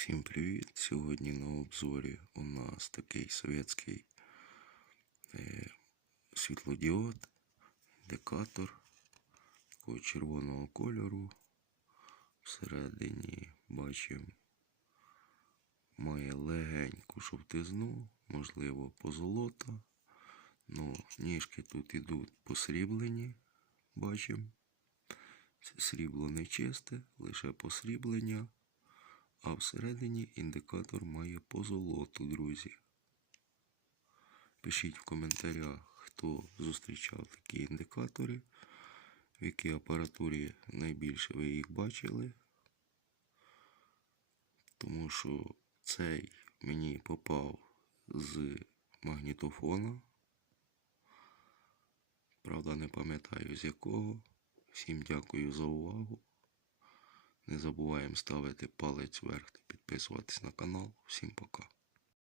Всім привіт! Сьогодні на обзорі у нас такий совєтський е, світлодіод, індикатор такого червоного кольору. Всередині бачимо має легеньку жовтизну, можливо, позолота. Ну, ніжки тут ідуть посріблені, бачимо. Срібло не чисте, лише посріблення. А всередині індикатор має позолоту, друзі. Пишіть в коментарях, хто зустрічав такі індикатори, в якій апаратурі найбільше ви їх бачили. Тому що цей мені попав з магнітофона. Правда, не пам'ятаю з якого. Всім дякую за увагу. Забуваємо ставити палець вверх та підписуватись на канал. Всім пока.